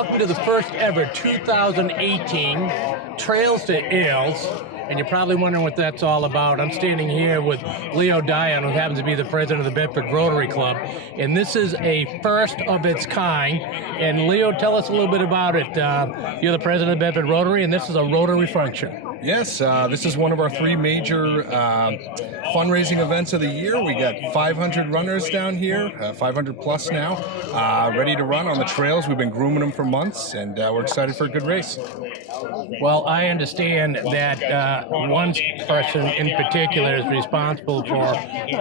Welcome to the first ever 2018 Trails to Ales. And you're probably wondering what that's all about. I'm standing here with Leo Dion, who happens to be the president of the Bedford Rotary Club. And this is a first of its kind. And Leo, tell us a little bit about it. You're the president of Bedford Rotary, and this is a Rotary function. Yes, this is one of our three major fundraising events of the year. We got 500 runners down here, 500 plus now, ready to run on the trails. We've been grooming them for months, and we're excited for a good race. Well, I understand that one person in particular is responsible for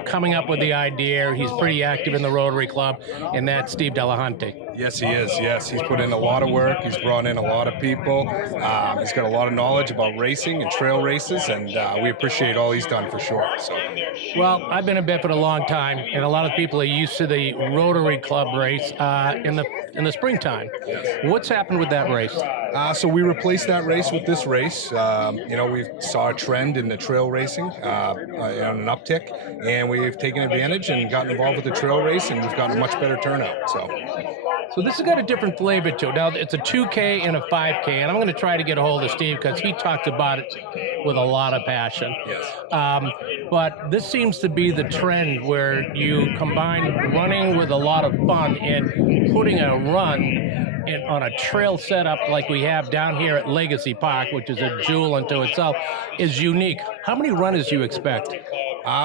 coming up with the idea. He's pretty active in the Rotary Club, and that's Steve Delahunty. Yes, he is. Yes, he's put in a lot of work. He's brought in a lot of people. He's got a lot of knowledge about racing and trail races, and we appreciate all he's done for sure. So. Well, I've been in Bedford a long time, and a lot of people are used to the Rotary Club race in the springtime. What's happened with that race? So we replaced that race with this race. We saw a trend in the trail racing, an uptick, and we've taken advantage and gotten involved with the trail race, and we've gotten a much better turnout. So this has got a different flavor to it. Now, it's a 2K and a 5K, and I'm going to try to get a hold of Steve because he talked about it with a lot of passion. Yes. But this seems to be the trend where you combine running with a lot of fun, and putting a run on a trail setup like we have down here at Legacy Park, which is a jewel unto itself, is unique. How many runners do you expect?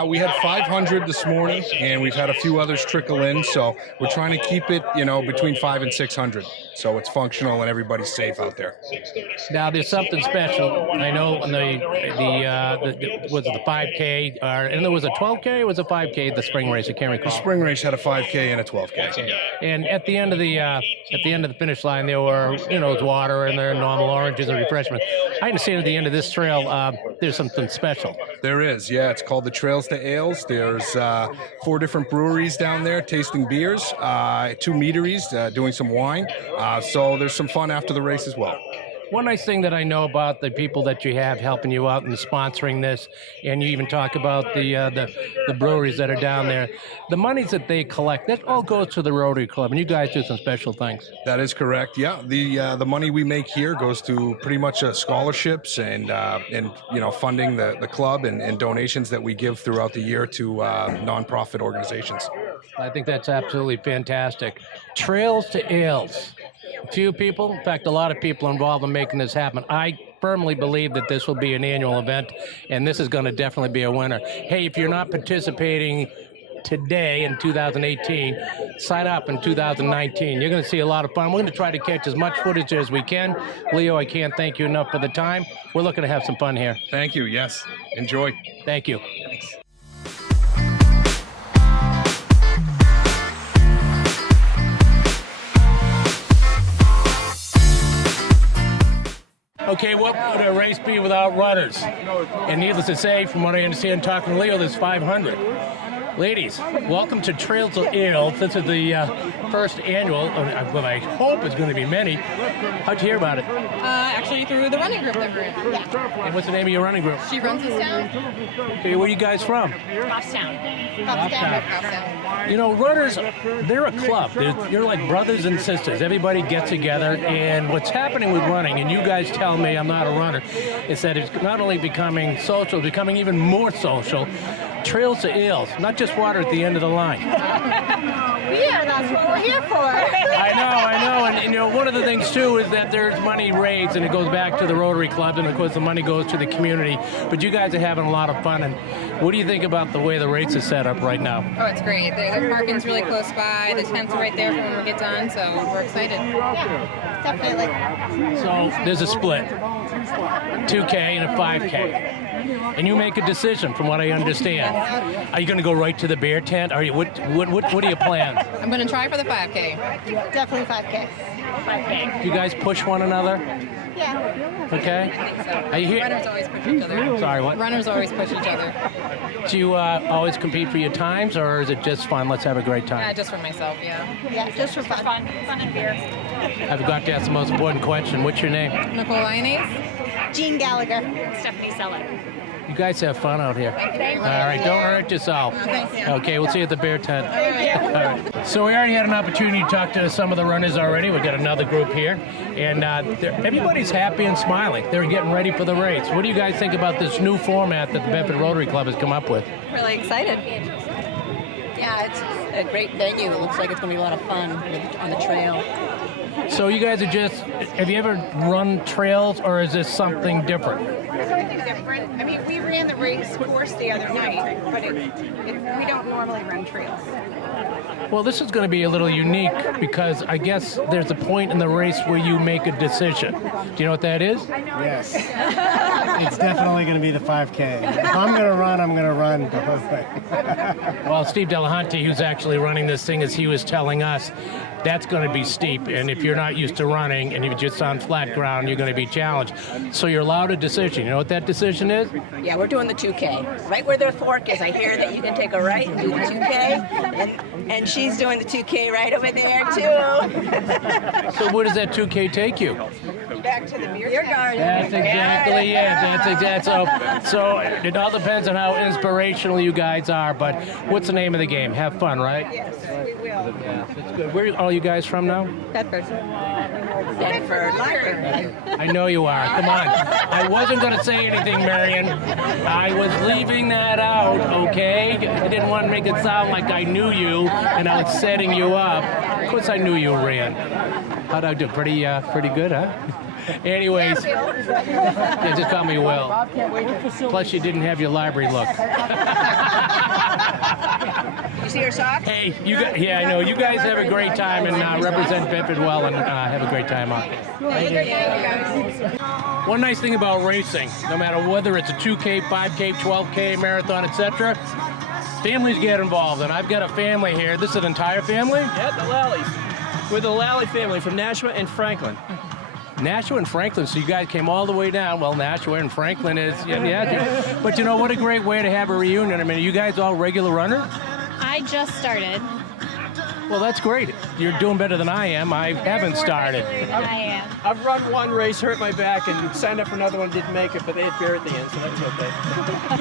We had 500 this morning, and we've had a few others trickle in, so we're trying to keep it, between 500 and 600, so it's functional and everybody's safe out there. Now, there's something special. I know in was it the 5K, and there was a 12K, or was it a 5K, the spring race? I can't recall. The spring race had a 5K and a 12K. And at the end of the finish line, there were, water and there are normal oranges and refreshments. I understand at the end of this trail, there's something special. There is, yeah. It's called the Trails to Ales. There's 4 different breweries down there tasting beers, 2 meaderies doing some wine. So there's some fun after the race as well. One nice thing that I know about the people that you have helping you out and sponsoring this, and you even talk about the breweries that are down there, the monies that they collect, that all goes to the Rotary Club, and you guys do some special things. That is correct. Yeah, the money we make here goes to pretty much scholarships and funding the club and donations that we give throughout the year to nonprofit organizations. I think that's absolutely fantastic. Trails to Ales. Few people, in fact, a lot of people involved in making this happen. I firmly believe that this will be an annual event, and this is going to definitely be a winner. Hey, if you're not participating today in 2018, sign up in 2019. You're going to see a lot of fun. We're going to try to catch as much footage as we can. Leo, I can't thank you enough for the time. We're looking to have some fun here. Thank you. Yes. Enjoy. Thank you. Thanks. Okay, what would a race be without runners? And needless to say, from what I understand, talking to Leo, there's 500. Ladies, welcome to Trails to Ales. This is the first annual, what I hope is going to be many. How'd you hear about it? Actually through the running group that we're in. Yeah. And what's the name of your running group? She runs this town. Okay, where are you guys from? Goffstown. Runners, they're a club. You're like brothers and sisters. Everybody gets together, and what's happening with running, and you guys tell me I'm not a runner, is that it's not only becoming social, it's becoming even more social. Trails to Ales, not just water at the end of the line. Yeah, that's what we're here for. I know, and one of the things too is that there's money raised, and it goes back to the Rotary Club, and of course the money goes to the community. But you guys are having a lot of fun, and what do you think about the way the race is set up right now? Oh, it's great. The parking's really close by. The tents are right there for when we get done, so we're excited. Yeah, definitely. So there's a split, 2K and a 5K. And you make a decision, from what I understand. Are you going to go right to the bear tent? Are you? What are your plans? I'm going to try for the 5K. Definitely 5K. 5K. Do you guys push one another? Yeah. Okay. I think so. Are you here? Runners always push each other. Sorry, what? Runners always push each other. Do you always compete for your times, or is it just fun? Let's have a great time. Just for myself, yeah. Yeah, just for fun. Fun and beer. I forgot to ask the most important question. What's your name? Nicole Lyonnaise. Jean Gallagher. Stephanie Selleck. You guys have fun out here. All right, don't hurt yourself. Okay, we'll see you at the bear tent. All right. So we already had an opportunity to talk to some of the runners already. We've got another group here, and everybody's happy and smiling. They're getting ready for the race. What do you guys think about this new format that the Bedford Rotary Club has come up with? Really excited. Yeah, it's a great venue. It looks like it's going to be a lot of fun on the trail. So you guys have you ever run trails, or is this something different? It's something different. I mean, we ran the race course the other night, but we don't normally run trails. Well, this is going to be a little unique because I guess there's a point in the race where you make a decision. Do you know what that is? Yes. It's definitely going to be the 5K. If I'm going to run, I'm going to run the whole thing. Well, Steve Delahanty, who's actually running this thing, as he was telling us, that's going to be steep. And if you're not used to running and you're just on flat ground, you're going to be challenged. So you're allowed a decision. You know what that decision is? Yeah, we're doing the 2K. Right where the fork is, I hear that you can take a right and do the 2K. And she's doing the 2K right over there, too. So where does that 2K take you? Back to the beer garden. That's exactly it. That's exactly so it all depends on how inspirational you guys are. But what's the name of the game? Have fun, right? Yes, we will. Yeah, that's good. Where are all you guys from now? Bedford. I know you are. Come on. I wasn't going to say anything, Marion. I was leaving that out, okay? I didn't want to make it sound like I knew you and I was setting you up. Of course I knew you ran. How'd I do? Pretty good, huh? Anyways, yeah, just call me Will. Plus, you didn't have your library look. You see her socks? Hey, yeah, I know. You guys have a great time and represent Bedford well and have a great time out there. One nice thing about racing, no matter whether it's a 2K, 5K, 12K, marathon, etc., families get involved. And I've got a family here. This is an entire family? Yeah, the Lalleys. We're the Lally family from Nashua and Franklin. Nashua and Franklin, so you guys came all the way down. Well, Nashua and Franklin is, yeah. But you know, what a great way to have a reunion. I mean, are you guys all regular runners? I just started. Well, that's great. You're doing better than I am. I haven't started. I am. I've run one race, hurt my back, and signed up for another one, didn't make it, but they had beer at the end, so that was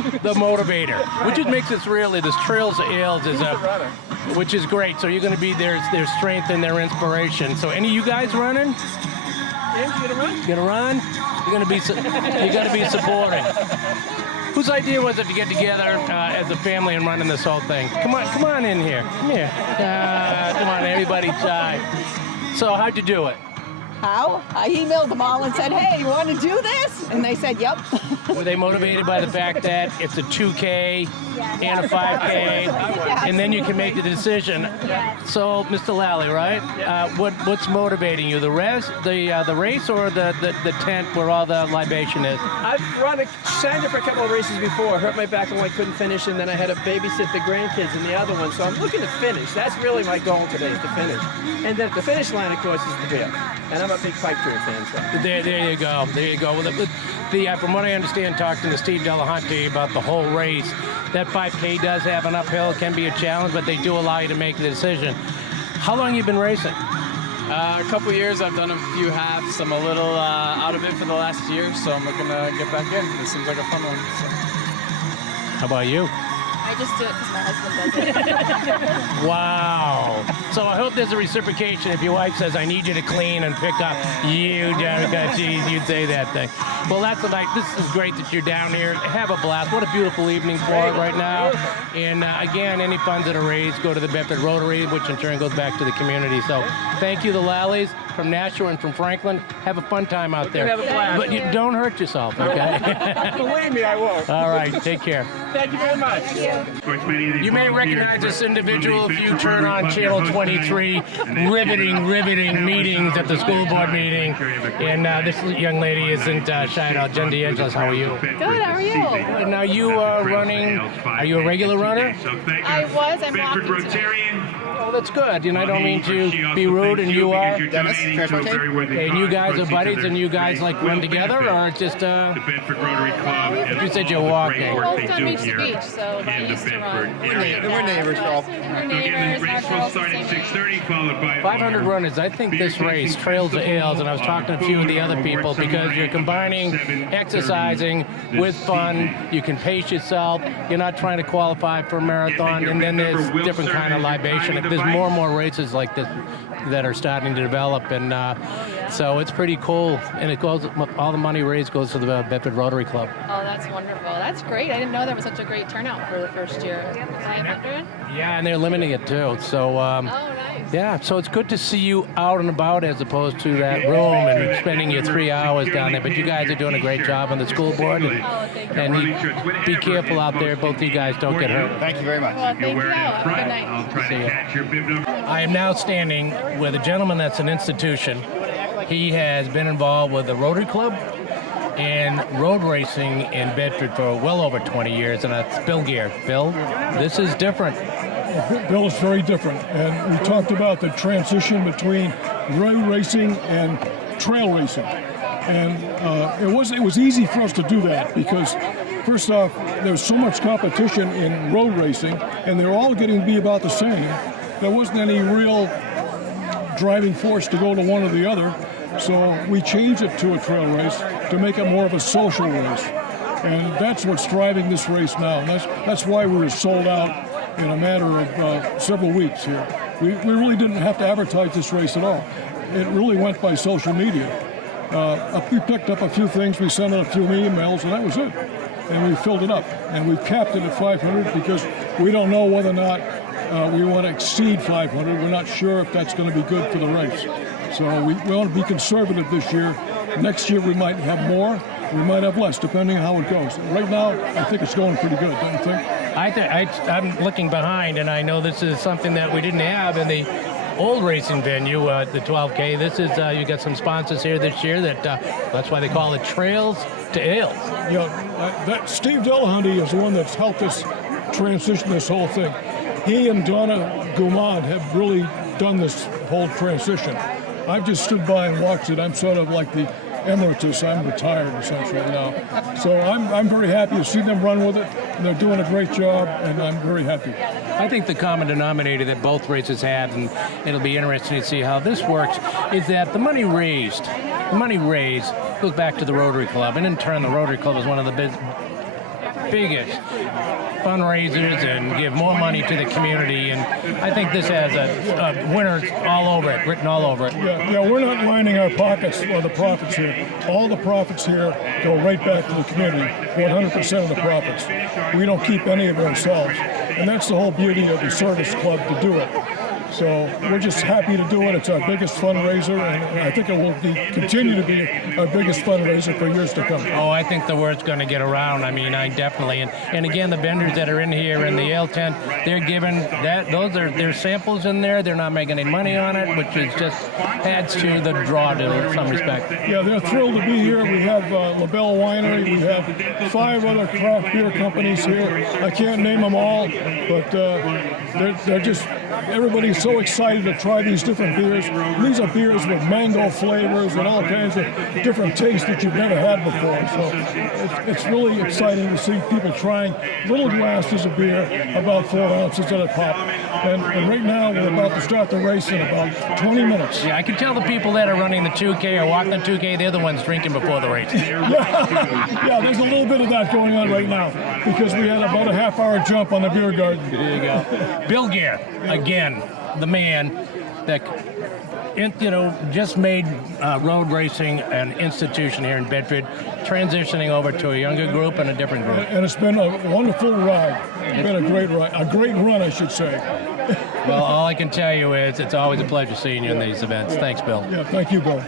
okay. The motivator, which just makes this really, this Trails to Ales is which is great. So you're going to be their strength and their inspiration. So any of you guys running? Yeah, you gonna run? You gonna run? You're gonna be supporting. Whose idea was it to get together as a family and running this whole thing? Come on in here. Come here. Come on, everybody. So how'd you do it? How? I emailed them all and said, hey, you want to do this? And they said, yep. Were they motivated by the fact that it's a 2K and a 5K, and then you can make the decision? So, Mr. Lally, right? What's motivating you? The race or the tent where all the libation is? I've signed up for a couple of races before. Hurt my back and I couldn't finish, and then I had to babysit the grandkids in the other one. So I'm looking to finish. That's really my goal today, is to finish. And then the finish line, of course, is the beer. And I'm a big pipe dream fan. So. There you go. Well, from what I understand, talking to Steve Delahanty about the whole race, that 5K does have an uphill. It can be a challenge, but they do allow you to make the decision. How long have you been racing? A couple years. I've done a few halves. I'm a little out of it for the last year, so I'm looking to get back in. This seems like a fun one. So. How about you? I just do it because my husband does it. Wow. So I hope there's a reciprocation if your wife says, I need you to clean and pick up. You you'd say that thing. Well, that's the night. This is great that you're down here. Have a blast. What a beautiful evening for it right now. And again, any funds that are raised go to the Bedford Rotary, which in turn goes back to the community. So thank you, the Lalleys from Nashua and from Franklin. Have a fun time out there. Have a blast. But you don't hurt yourself, okay? Believe me, I won't. All right. Take care. Thank you very much. You may recognize this individual if you turn on Channel 23. Riveting meetings at the school board meeting. And this young lady isn't shy at all. Jen DeAngelis, how are you? Good, how are you? Now you are running, are you a regular runner? I was, I'm walking today. Oh, that's good. And I don't mean to be rude, and you are? Dennis, transportation. And you guys are buddies, and you guys like run together, or just The Bedford Rotary Club. You said you're walking. We're both on Beach to Beach, so I used to run. We're neighbors, Paul. We're Again, the neighbors. race will start at 6:30, followed by 500 runners. I think this race, Trails to Ales, and I was talking to a few of the other people, because you're combining exercising with fun. You can pace yourself. You're not trying to qualify for a marathon, and then there's different kind of libation. There's more and more races like this that are starting to develop, and so it's pretty cool. And it goes, all the money raised goes to the Bedford Rotary Club. Oh, that's wonderful. That's great. I didn't know that was such a great turnout for the first year. 500? Yeah, and they're limiting it too. So Oh, nice. yeah, so it's good to see you out and about as opposed to that room and spending your 3 hours down there. But you guys are doing a great job on the school board, and you be careful out there. Both of you guys don't get hurt. Thank you very much. Well, thank you. Have a good night. I'll try to catch your bib number. I am now standing with a gentleman that's an institution. He has been involved with the Rotary Club and road racing in Bedford for well over 20 years, and that's Bill Gear. Bill, this is different. Bill is very different, and we talked about the transition between road racing and trail racing, and it was easy for us to do that because, first off, there's so much competition in road racing, and they're all getting to be about the same. There wasn't any real driving force to go to one or the other, so we changed it to a trail race to make it more of a social race, and that's what's driving this race now. And that's why we were sold out in a matter of several weeks here. We really didn't have to advertise this race at all. It really went by social media. We picked up a few things, we sent out a few emails, and that was it. And we filled it up. And we've capped it at 500 because we don't know whether or not we want to exceed 500. We're not sure if that's going to be good for the race. So we want to be conservative this year. Next year we might have more, we might have less, depending on how it goes. Right now, I think it's going pretty good, don't you think? I'm looking behind, and I know this is something that we didn't have in the old racing venue, the 12K. This is, you got some sponsors here this year that's why they call it Trails to Ales. That Steve Delahunty is the one that's helped us transition this whole thing. He and Donna Goumand have really done this whole transition. I've just stood by and watched it. I'm sort of like the emeritus. I'm retired essentially now. So I'm very happy to see them run with it. And they're doing a great job, and I'm very happy. I think the common denominator that both races have, and it'll be interesting to see how this works, is that the money raised goes back to the Rotary Club, and in turn the Rotary Club is one of the biggest fundraisers and give more money to the community, and I think this has a winners all over it, written all over it. Yeah, we're not lining our pockets or the profits here. All the profits here go right back to the community, 100% of the profits. We don't keep any of it ourselves, and that's the whole beauty of the service club to do it. So we're just happy to do it. It's our biggest fundraiser, and I think it will continue to be our biggest fundraiser for years to come. Oh, I think the word's going to get around. I mean, I definitely, and again, the vendors that are in here in the ale tent, they're giving those are their samples in there. They're not making any money on it, which is just adds to the draw to some respect. Yeah, they're thrilled to be here. We have LaBelle Winery. We have 5 other craft beer companies here. I can't name them all, but they're just, everybody's so excited to try these different beers. These are beers with mango flavors and all kinds of different tastes that you've never had before. So it's really exciting to see people trying little glasses of beer, about 4 ounces at a pop. And right now we're about to start the race in about 20 minutes. Yeah, I can tell the people that are running the 2K or walking the 2K, they're the ones drinking before the race. Yeah, there's a little bit of that going on right now because we had about a half-hour jump on the beer garden. There you go. Bill Gear, again, the man that just made road racing an institution here in Bedford, transitioning over to a younger group and a different group. And it's been a wonderful ride. It's been a great ride, a great run, I should say. Well, all I can tell you is it's always a pleasure seeing you in these events. Thanks, Bill. Yeah, thank you, Bill.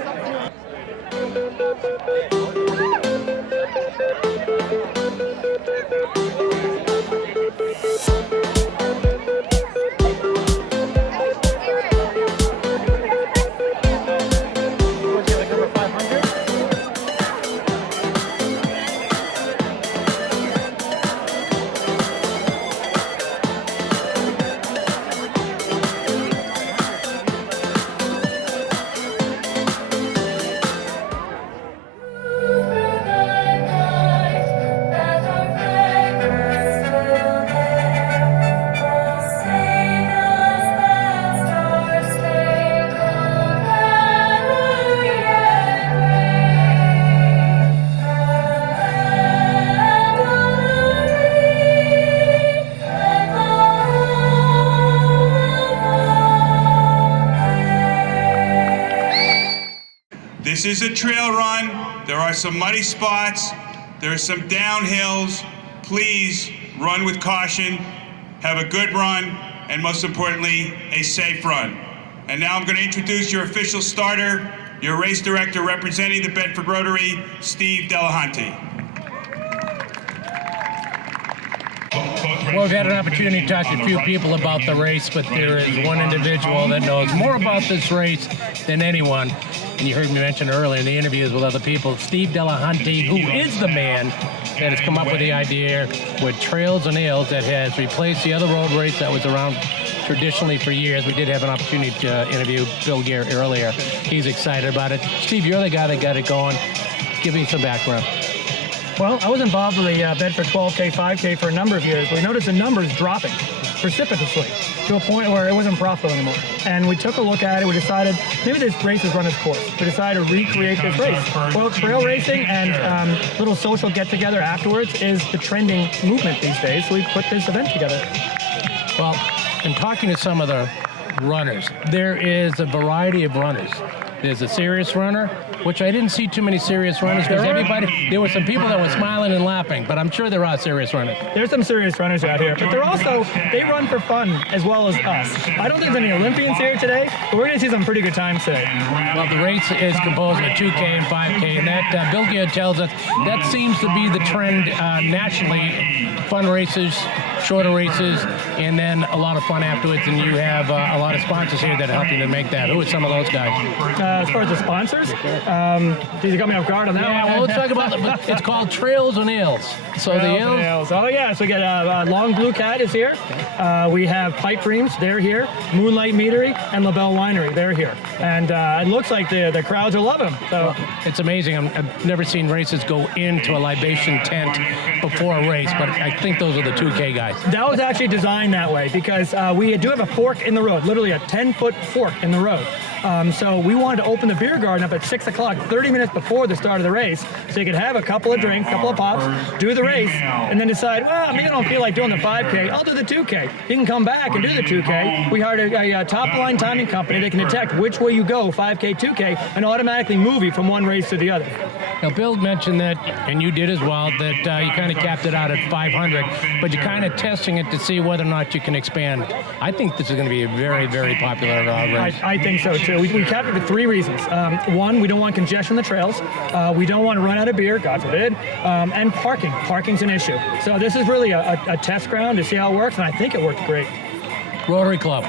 This is a trail run. There are some muddy spots. There are some downhills. Please run with caution, have a good run, and most importantly, a safe run. And now I'm going to introduce your official starter, your race director representing the Bedford Rotary, Steve Delahanty. Well, we've had an opportunity to talk to a few people about the race, but there is one individual that knows more about this race than anyone. And you heard me mention earlier in the interviews with other people, Steve Delahanty, who is the man that has come up with the idea with Trails and Ales that has replaced the other road race that was around traditionally for years. We did have an opportunity to interview Bill Gear earlier. He's excited about it. Steve, you're the guy that got it going. Give me some background. Well, I was involved with the Bedford 12K, 5K for a number of years. We noticed the numbers dropping precipitously to a point where it wasn't profitable anymore. And we took a look at it. We decided maybe this race has run its course. We decided to recreate this race. Well, trail racing and little social get-together afterwards is the trending movement these days. So we put this event together. Well, in talking to some of the runners, there is a variety of runners. There's a serious runner, which I didn't see too many serious runners because there were some people that were smiling and laughing, but I'm sure there are serious runners. There's some serious runners out here, but they run for fun as well as us. I don't think there's any Olympians here today, but we're going to see some pretty good times today. Well, the race is composed of 2K and 5K, and that Bill Gear tells us that seems to be the trend nationally. Fun races, shorter races, and then a lot of fun afterwards, and you have a lot of sponsors here that help you to make that. Who are some of those guys? As far as the sponsors, you got me off guard on that one. Yeah, well, let's talk about it. It's called Trails and Ales. So the ales. Oh yeah, so we got Long Blue Cat is here. We have Pipe Dreams, they're here. Moonlight Meadery and LaBelle Winery, they're here. And it looks like the crowds are loving them. So it's amazing. I've never seen races go into a libation tent before a race, but I think those are the 2K guys. That was actually designed that way because we do have a fork in the road, literally a 10-foot fork in the road. So we wanted to open the beer garden up at 6 o'clock, 30 minutes before the start of the race, so you could have a couple of drinks, couple of pops, do the race, and then decide, well, maybe I don't feel like doing the 5K, I'll do the 2K. You can come back and do the 2K. We hired a top-line timing company that can detect which way you go, 5K, 2K, and automatically move you from one race to the other. Now, Bill mentioned that, and you did as well, that you kind of capped it out at 500, but you're kind of testing it to see whether or not you can expand. I think this is going to be a very, very popular race. I think so, too. We capped it for 3 reasons. One, we don't want congestion on the trails. We don't want to run out of beer, God forbid. And parking. Parking's an issue. So this is really a test ground to see how it works, and I think it worked great. Rotary Club,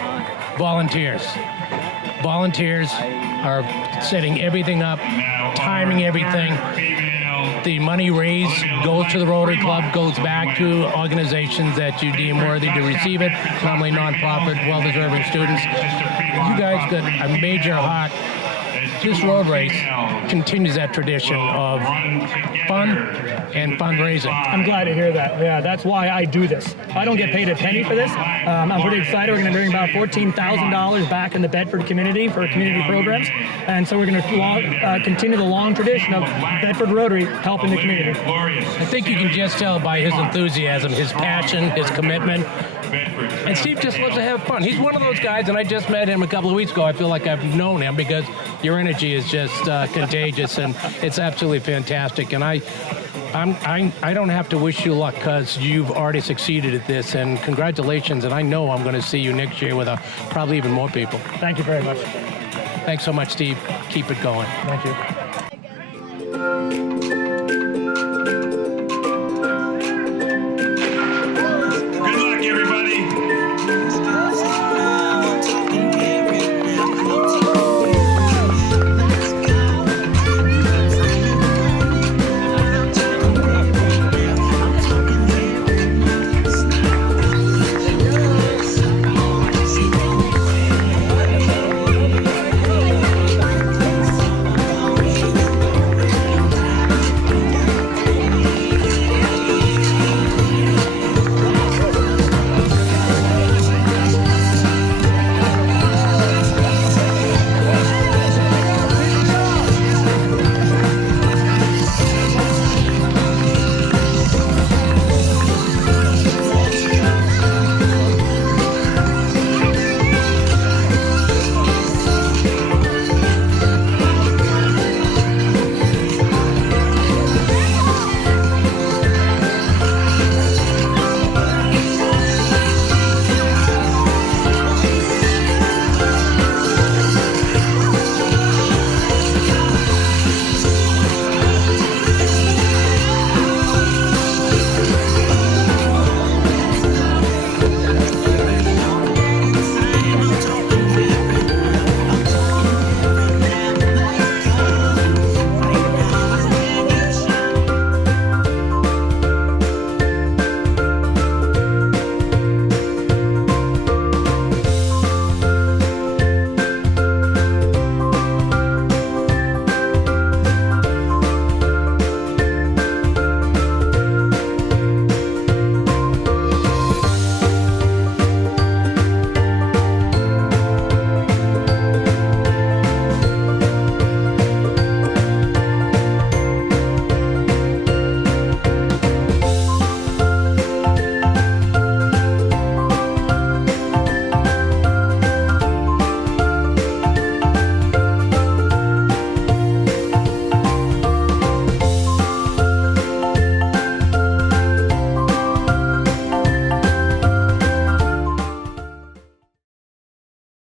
volunteers. Volunteers are setting everything up, timing everything. The money raised goes to the Rotary Club, goes back to organizations that you deem worthy to receive it, normally nonprofit, well-deserving students. You guys got a major heart. This road race continues that tradition of fun and fundraising. I'm glad to hear that. Yeah, that's why I do this. I don't get paid a penny for this. I'm pretty excited. We're going to bring about $14,000 back in the Bedford community for community programs. And so we're going to continue the long tradition of Bedford Rotary helping the community. I think you can just tell by his enthusiasm, his passion, his commitment. And Steve just loves to have fun. He's one of those guys, and I just met him a couple of weeks ago. I feel like I've known him because your energy is just contagious, and it's absolutely fantastic. And I don't have to wish you luck because you've already succeeded at this, and congratulations. And I know I'm going to see you next year with probably even more people. Thank you very much. Thanks so much, Steve. Keep it going. Thank you.